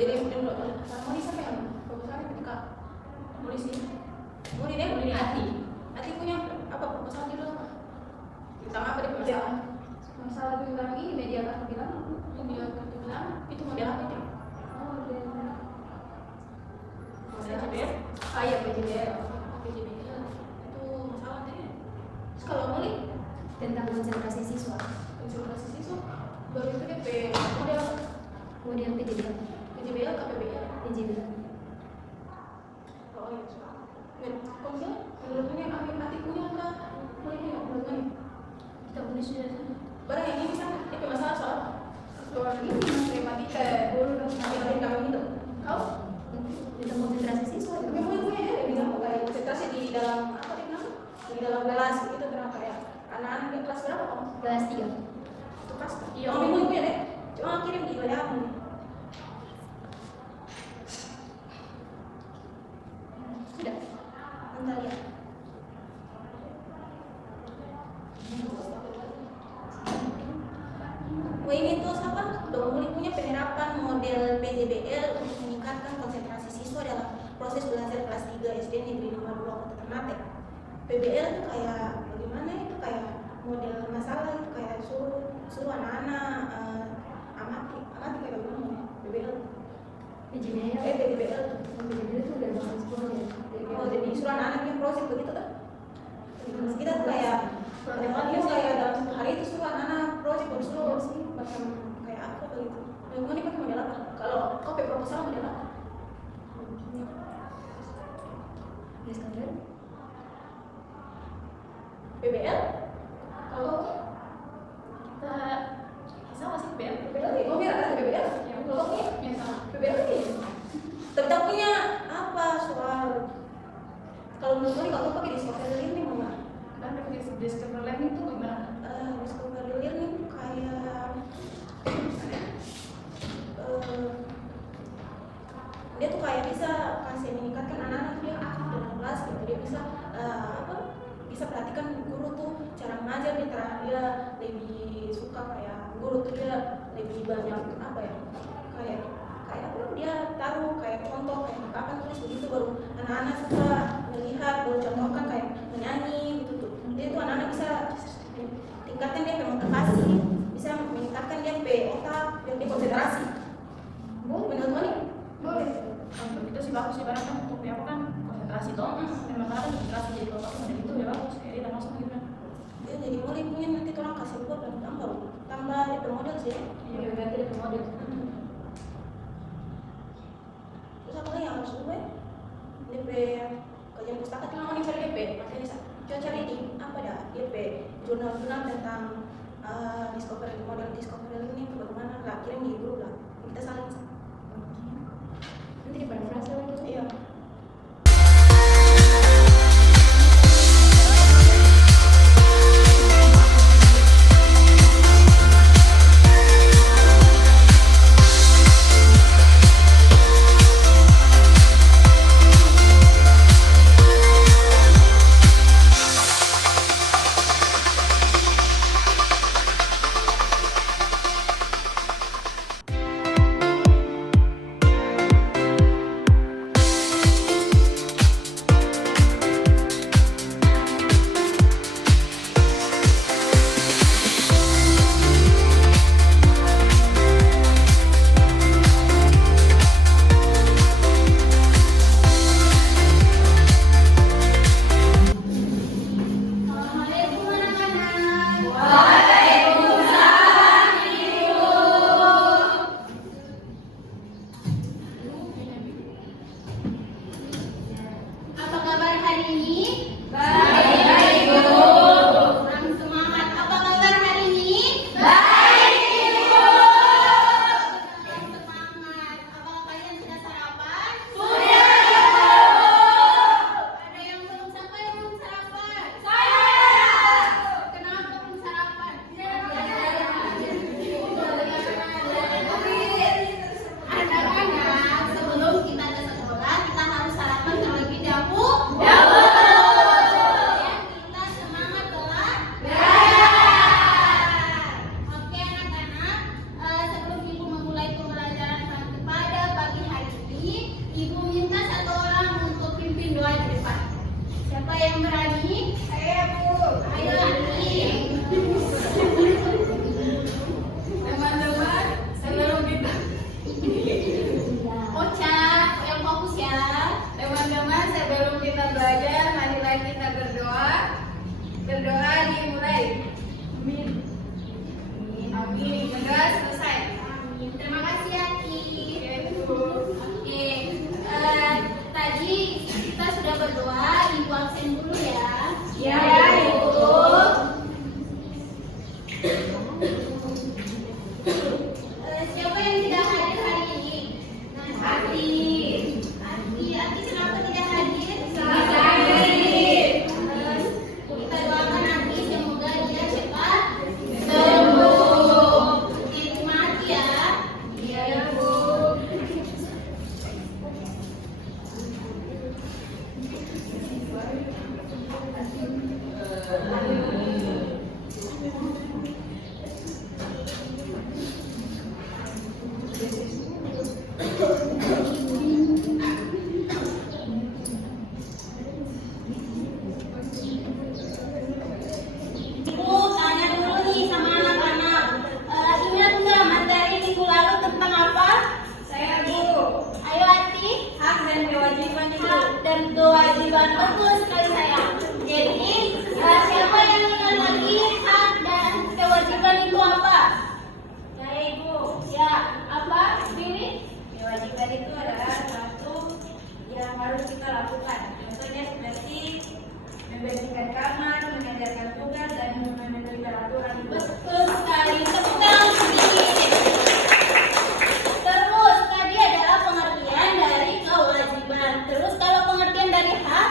Jadi mau di sampai proposal ketika polisi mau di deh hati punya apa proposal itu apa tentang apa di proposal masalah tentang ini media kan bilang itu model apa itu PJBL ya PJBL itu masalah tadi terus kalau mulai tentang konsentrasi siswa baru itu DP kemudian PJBL KPBL oh iya kalau misalnya menurutnya hati punya enggak mulai menurutnya kita punya sudah barang yang ini misalnya DP masalah soal ini matematika dulu nanti kami itu kau tentang konsentrasi siswa tapi punya ya bilang kayak konsentrasi di dalam apa dia bilang di dalam kelas itu berapa ya anak-anak di kelas berapa kamu kelas 3 itu kelas iya kamu punya deh cuma kirim di WA kamu sudah entar lihat ini tuh apa? Udah punya penerapan model PJBL untuk meningkatkan konsentrasi siswa dalam proses belajar kelas 3 SD Negeri 52 Kota Ternate. PBL itu kayak bagaimana itu kayak model masalah itu kayak suruh anak-anak amati kayak bagaimana PBL. PJBL PJBL itu udah proses project. Oh jadi suruh anak-anak yang proses begitu kan? Kita tuh kayak dalam satu hari itu suruh anak-anak project baru suruh sih macam kayak apa begitu. Yang mau pakai model apa? Kalau kau pakai proposal model apa? PBL? Kalau kita sama sih PBL nih, biar ada PBL. Kalau ini PBL nih. Tapi tak punya apa soal kalau menurut kalau pakai discovery learning mama. kan discovery learning itu gimana? Discovery learning kayak dia tuh kayak bisa kasih meningkatkan anak-anak dia aktif dalam kelas gitu dia bisa bisa perhatikan guru tuh cara mengajar dia lebih suka kayak guru tuh dia lebih banyak apa ya kayak apa dia taruh kayak contoh kayak kapan tulis begitu baru anak-anak suka melihat baru contohkan kayak menyanyi gitu tuh jadi tuh anak-anak bisa tingkatkan dia motivasi bisa meningkatkan dia otak dia konsentrasi menurut mana? Boleh. Untuk itu sih bagus sih barang kan untuk apa kan konsentrasi dong. Memang kan konsentrasi jadi kalau dari itu ya bagus. Jadi dan langsung gitu kan. Ya jadi mulai punya nanti orang kasih buat dan tambah DP model sih. Iya berarti DP model. Terus apa lagi yang harus ubah? DP kajian pustaka cuma mau cari DP. Makanya coba cari di apa dah DP jurnal-jurnal tentang discovery ini bagaimana lah kirim di grup lah kita saling nanti di parafrase lagi. iya Ibu tanya dulu nih sama anak-anak. Ingat nggak materi minggu lalu tentang apa? Saya guru. Ayo Ati. Hak dan kewajiban ibu. Hak dan kewajiban, betul sekali saya. Jadi siapa yang ingat lagi hak dan kewajiban itu apa? Saya ibu. Ya, apa? Pilih. Kewajiban itu adalah sesuatu yang harus kita lakukan. Contohnya seperti membersihkan kamar, mengajarkan tugas, dan memenuhi peraturan ibu. Betul sekali. Tepuk tangan sedikit. Terus tadi adalah pengertian dari kewajiban. Terus kalau pengertian dari hak,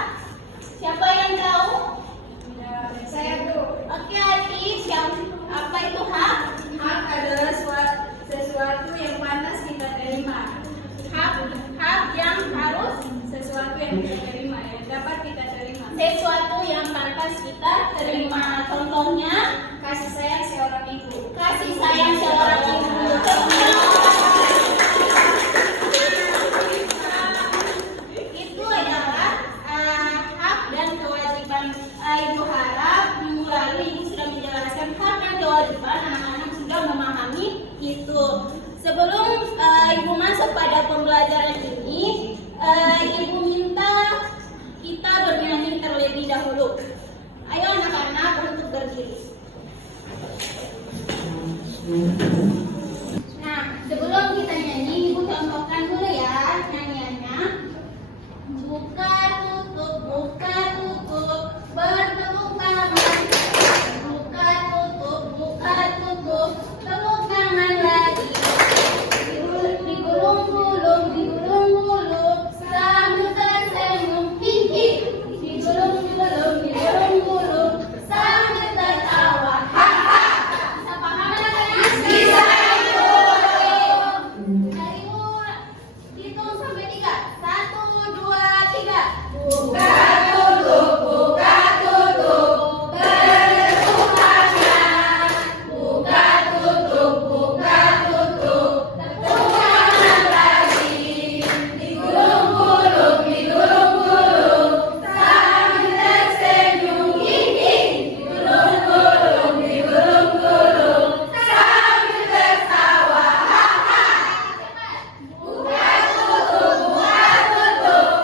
siapa yang tahu? Saya guru. Oke, Ati, apa itu hak? Hak adalah sesuatu yang pantas kita terima. Hak yang harus, Sesuatu yang kita terima, yang dapat kita terima. sesuatu yang pantas kita terima. Contohnya, Kasih sayang seorang ibu. kasih sayang seorang ibu. Itu adalah hak dan kewajiban. Ibu harap minggu lalu ibu sudah menjelaskan hak dan kewajiban, anak-anak sudah memahami itu. Sebelum ibu masuk pada pembelajaran ini, ibu minta kita bernyanyi terlebih dahulu. Ayo anak-anak untuk berdiri. Nah, sebelum kita nyanyi, ibu contohkan dulu ya nyanyiannya. Buka tutup, bertepuk tangan. Buka tutup, tepuk tangan lagi. Digulung-gulung, sambil tersenyum, hihi. Digulung-gulung, sambil tertawa, haha. Bisa paham anak-anak? Bisa. Dari mulai hitung sampai 3. 1, 2, 3. Buka tutup, bertepuk tangan. Buka tutup, tepuk tangan lagi. Digulung-gulung, sambil tersenyum, hihi. Digulung-gulung, sambil tertawa, haha. Buka tutup, bertepuk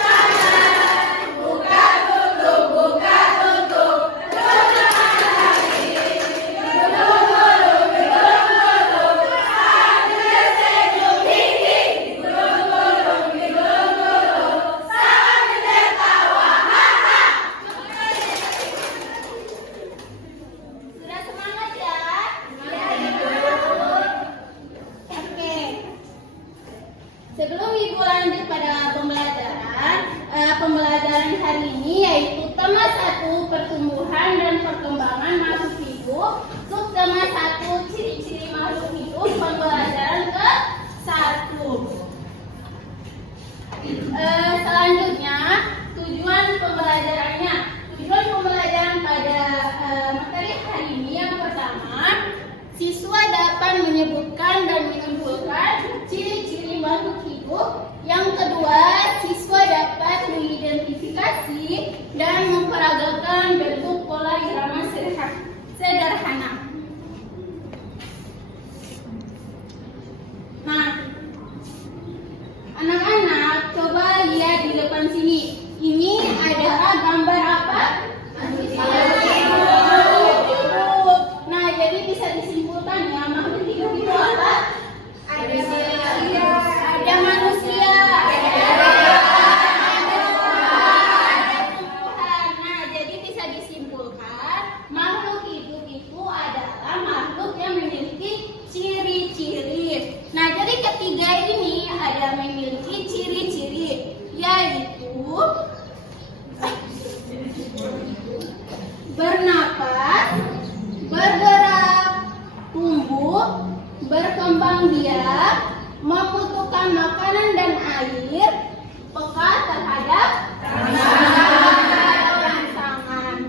tangan. Buka tutup, tepuk tangan lagi. Digulung-gulung, sambil tersenyum, hihi. Digulung-gulung, sambil tertawa, haha. Sudah semangat ya? Oke. Sebelum ibu lanjut pada pembelajaran hari ini yaitu tema 1 pertumbuhan dan perkembangan makhluk hidup, subtema 1 ciri-ciri makhluk hidup, pembelajaran ke-1. Selanjutnya tujuan pembelajarannya. Tujuan pembelajaran pada materi hari ini yang pertama, siswa dapat menyebutkan dan menyimpulkan ciri-ciri makhluk hidup. Yang kedua, siswa dapat mengidentifikasi dan memperagakan bentuk pola irama sederhana. Nah, anak-anak coba lihat di depan sini. Ini adalah gambar apa? Makhluk hidup. Nah, jadi bisa disimpulkan ya, makhluk hidup itu apa? Ada manusia, ada tumbuhan. Nah, jadi bisa disimpulkan makhluk hidup itu adalah makhluk yang memiliki ciri-ciri. Nah, jadi ketiga ini ada memiliki ciri-ciri, yaitu bernapas, bergerak, tumbuh, berkembang biak, membutuhkan makanan dan air, peka terhadap rangsangan.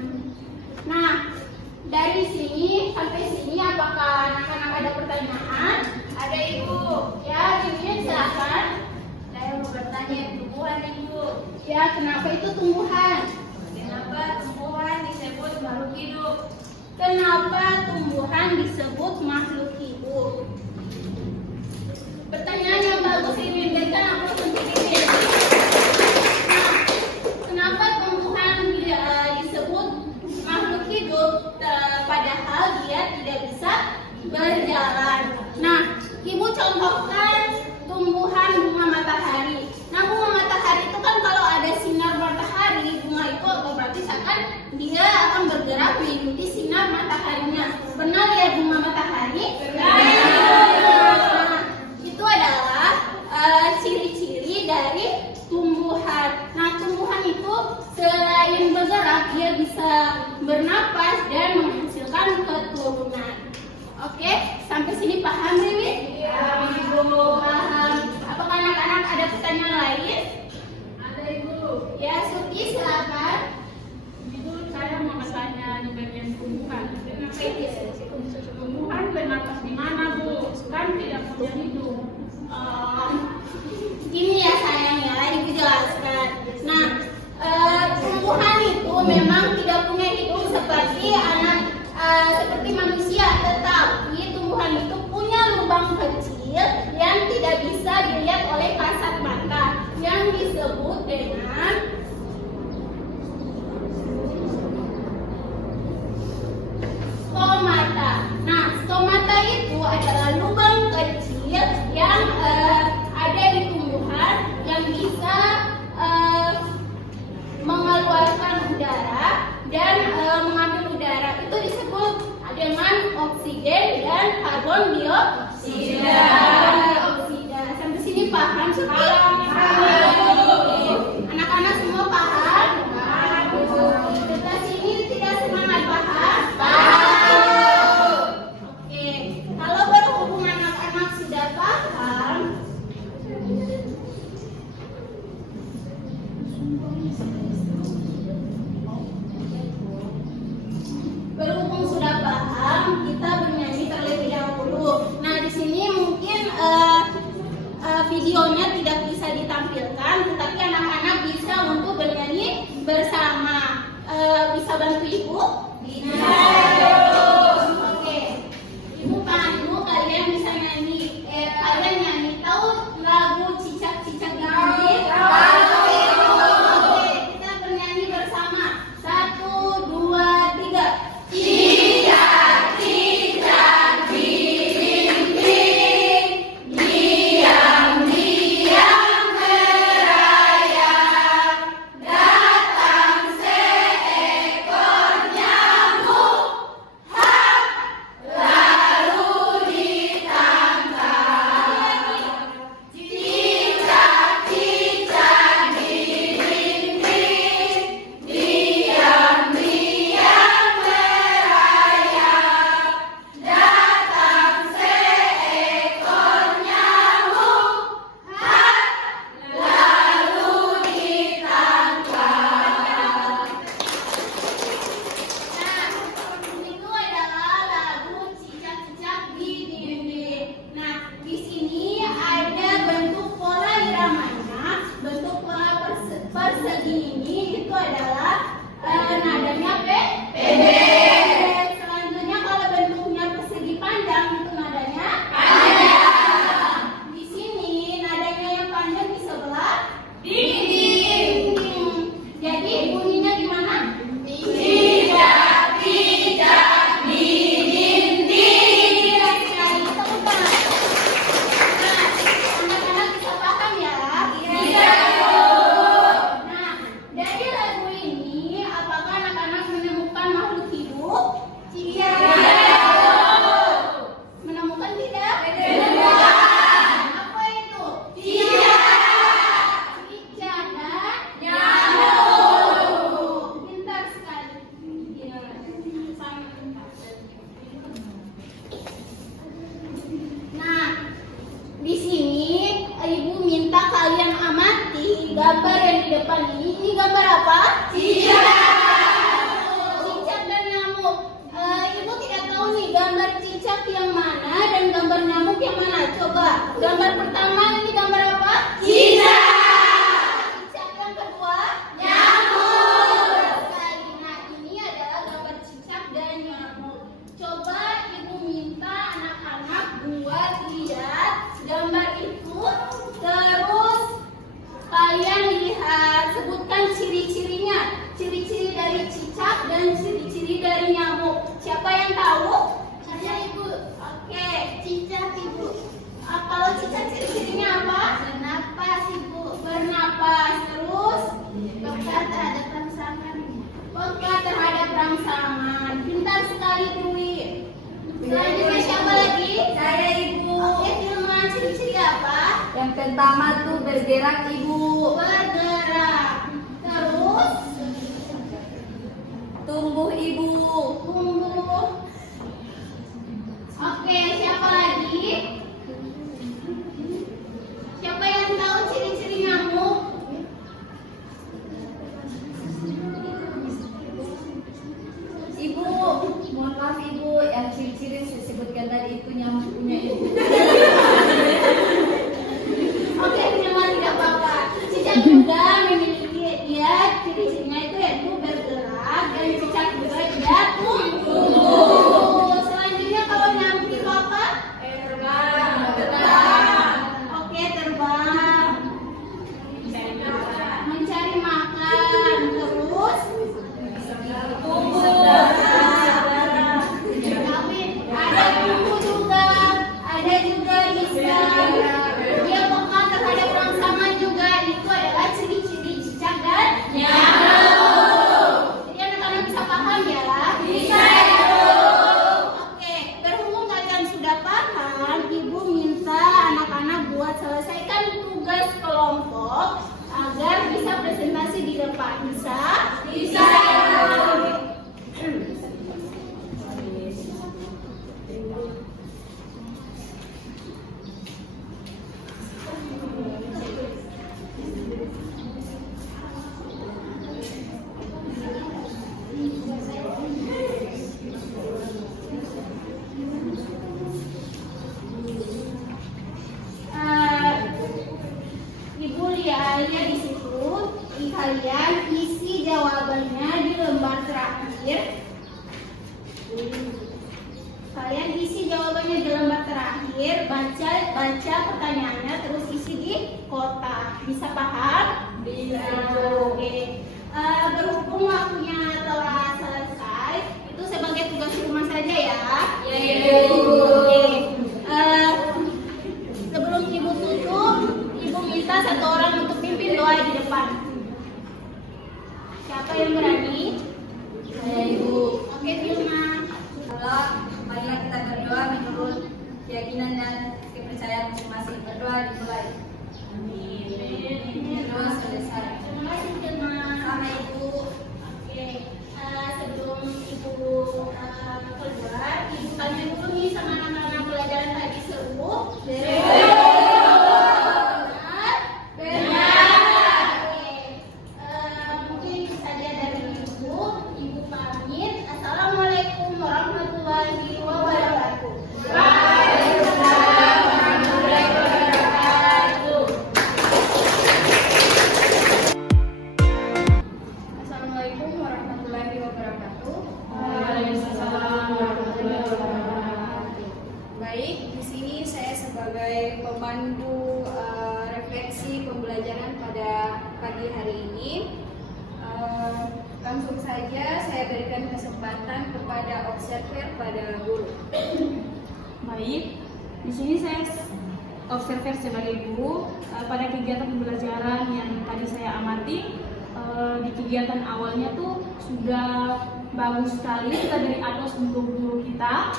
dia akan bergerak mengikuti sinar mataharinya. Pernah lihat bunga matahari? Nah, itu adalah ciri-ciri dari tumbuhan. Nah, tumbuhan itu selain bergerak, dia bisa bernapas dan menghasilkan keturunan. Oke, sampai sini paham, Wiwi? Ibu paham. Apakah anak-anak ada pertanyaan lain? Ada Ibu. Ya, Suti silakan. Ibu, saya mau bertanya di bagian tumbuhan. Kenapa itu? Tumbuhan bernapas di mana, Bu? Kan tidak punya hidung. Ini ya sayang ya, Ibu jelaskan. Nah, tumbuhan itu memang tidak punya hidung seperti seperti manusia, tetapi tumbuhan itu punya lubang kecil yang tidak bisa dilihat oleh kasat mata, yang disebut dengan stomata. Nah, stomata itu adalah lubang kecil yang ada di tumbuhan yang bisa mengeluarkan udara dan mengambil udara. Itu disebut dengan oksigen dan karbon dioksida. Sampai sini paham, Suti? Anak-anak semua paham? Sebelah sini tidak semangat paham? Oke, kalau berhubung anak-anak sudah paham, berhubung sudah paham, kita bernyanyi terlebih dahulu. Nah, di sini mungkin videonya tidak bisa ditampilkan, tetapi anak-anak bisa untuk bernyanyi bersama. Bisa bantu Ibu? Bisa. Oke. Ibu pandu, kalian bisa nyanyi. Kalian nyanyi. Tahu lagu Cicak-Cicak Gigi? Oke, kita bernyanyi bersama. 1, 2, 3. Cicak-cicak bling-bling, diam-diam merayap, datang seekor nyamuk. rangsangan. Pintar sekali Dwi. Selanjutnya siapa lagi? Saya Ibu. Oke, Vilma, ciri-ciri apa? Yang pertama tuh bergerak Ibu. Bergerak. Terus Tumbuh Ibu. tumbuh. Oke, siapa lagi? Siapa yang tahu ciri-ciri nyamuk? Ibu, mohon maaf Ibu, yang ciri-ciri saya sebutkan tadi itu nyamuk punya Ibu. Oke, memang tidak apa-apa. Cicak juga memiliki ciri-cirinya itu yaitu bergerak dan cicak juga dia tumbuh. Selanjutnya kalau nyamuk itu apa? Terbang. Oke, terbang. Mencari makan. Terus tapi ada tumbuh juga, ada juga bisa dia peka terhadap rangsangan juga. Itu adalah ciri-ciri cicak dan nyamuk. Jadi anak-anak bisa paham ya? Bisa. Oke, berhubung kalian sudah paham, Ibu minta anak-anak buat selesaikan tugas kelompok agar bisa presentasi di depan. Bisa? Bisa. Ibu lihat di situ, kalian isi jawabannya di lembar terakhir. Kalian isi jawabannya di lembar terakhir, baca pertanyaannya, terus isi di kotak. Bisa paham? Bisa. Oke. Berhubung waktunya telah selesai, itu sebagai tugas rumah saja ya. Iya, Ibu. Oke. Sebelum Ibu tutup, Ibu minta satu orang untuk pimpin doa di depan. Siapa yang berani? Saya Ibu. Oke, Vilma. Allah, marilah kita berdoa menurut keyakinan dan kepercayaan masing-masing. Berdoa dimulai. Amin. Berdoa selesai. Terima kasih, Vilma. Sama Ibu. Oke, sebelum Ibu keluar, Ibu tanya dulu nih sama anak-anak pelajaran tadi seru. Benar. Oke. Mungkin itu saja dari Ibu. Ibu pamit. Assalamualaikum warahmatullahi wabarakatuh. Waalaikumsalam warahmatullahi wabarakatuh. Assalamualaikum warahmatullahi wabarakatuh. Waalaikumsalam warahmatullahi wabarakatuh. Baik, di sini saya sebagai pemandu refleksi pembelajaran pada pagi hari ini. Langsung saja saya berikan kesempatan kepada observer pada guru. Baik, di sini saya observer sebagai guru pada kegiatan pembelajaran yang tadi saya amati. Di kegiatan awalnya tuh sudah bagus sekali kita dari atas untuk guru kita,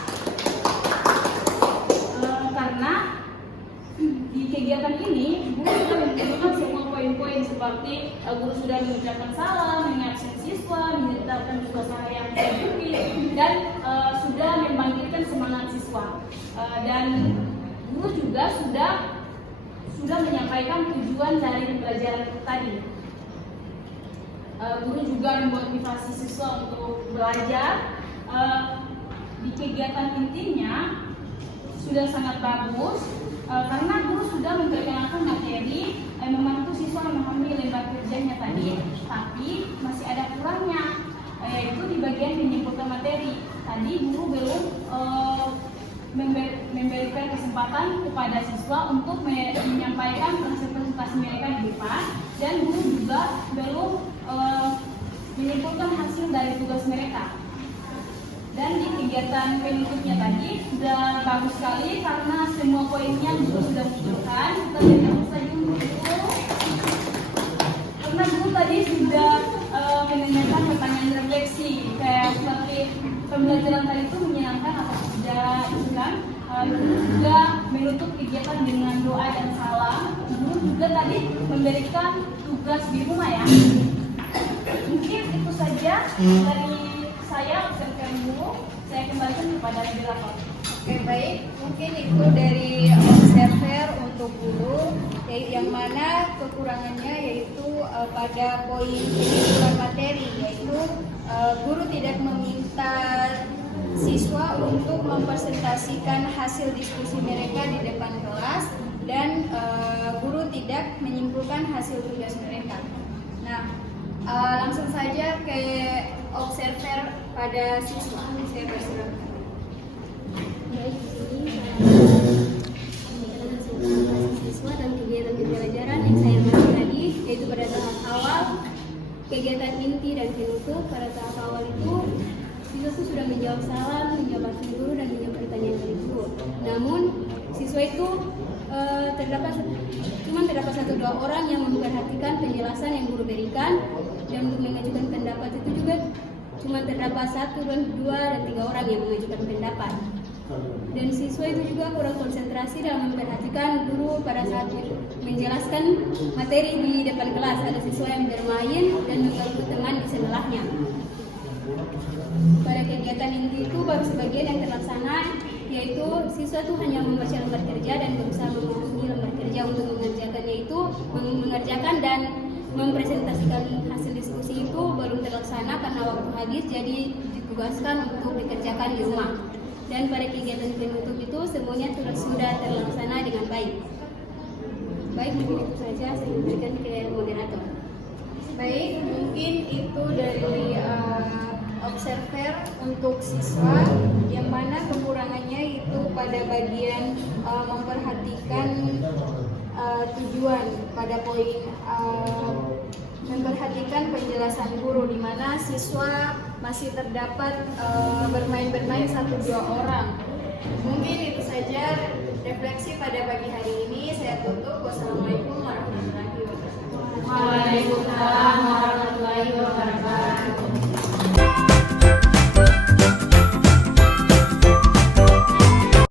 karena di kegiatan ini guru sudah menunjukkan semua poin-poin seperti guru sudah mengucapkan salam, mengingatkan siswa, menceritakan juga cara yang terjadi dan sudah membangkitkan semangat siswa. Dan guru juga sudah menyampaikan tujuan dari pembelajaran tadi. Guru juga memotivasi siswa untuk belajar. Di kegiatan intinya sudah sangat bagus karena guru sudah memperkenalkan materi, membantu siswa memahami lembar kerjanya tadi, tapi masih ada kurangnya, yaitu di bagian menyimpulkan materi. Tadi guru belum memberikan kesempatan kepada siswa untuk menyampaikan presentasi mereka di depan, dan guru juga belum menyimpulkan hasil dari tugas mereka. Dan di kegiatan penutupnya tadi sudah bagus sekali karena semua poinnya guru sudah tunjukkan. Kita berikan saja untuk guru, karena guru tadi sudah menanyakan pertanyaan refleksi kayak pembelajaran tadi itu menyenangkan atau tidak gitu kan. Guru juga menutup kegiatan dengan doa dan salam. Guru juga tadi memberikan tugas di rumah ya. Mungkin itu saja dari saya, observer guru. Saya kembalikan kepada moderator. Oke, baik, mungkin itu dari observer untuk guru, yang mana kekurangannya yaitu pada poin penyusunan materi, yaitu guru tidak meminta siswa untuk mempresentasikan hasil diskusi mereka di depan kelas, dan guru tidak menyimpulkan hasil tugas mereka. Nah, langsung saja ke observer pada siswa. Saya persilakan. Baik, di sini saya hasil siswa dan kegiatan pembelajaran yang saya amati tadi, yaitu pada tahap awal kegiatan inti dan penutup. Pada tahap awal itu siswa itu sudah menjawab salam, menjawab absen guru, dan menjawab pertanyaan dari guru. Namun siswa itu terdapat 1-2 orang yang memperhatikan penjelasan yang guru berikan, dan untuk mengajukan pendapat itu juga cuma terdapat 1, 2, dan 3 orang yang mengajukan pendapat. Dan siswa itu juga kurang konsentrasi dalam memperhatikan guru pada saat menjelaskan materi di depan kelas. Ada siswa yang bermain dan mengganggu teman di sebelahnya. Pada kegiatan inti itu baru sebagian yang terlaksana, yaitu siswa itu hanya membaca lembar kerja dan berusaha memahami lembar kerja. Untuk mengerjakannya itu mengerjakan dan mempresentasikan hasil diskusi itu belum terlaksana karena waktu habis, jadi ditugaskan untuk dikerjakan di rumah. Dan pada kegiatan penutup itu semuanya sudah terlaksana dengan baik. Baik, mungkin itu saja saya berikan ke moderator. Baik, mungkin itu dari observer untuk siswa, yang mana kekurangannya itu pada bagian memperhatikan tujuan pada poin memperhatikan penjelasan guru, di mana siswa masih terdapat bermain-bermain 1-2 orang. Mungkin itu saja refleksi pada pagi hari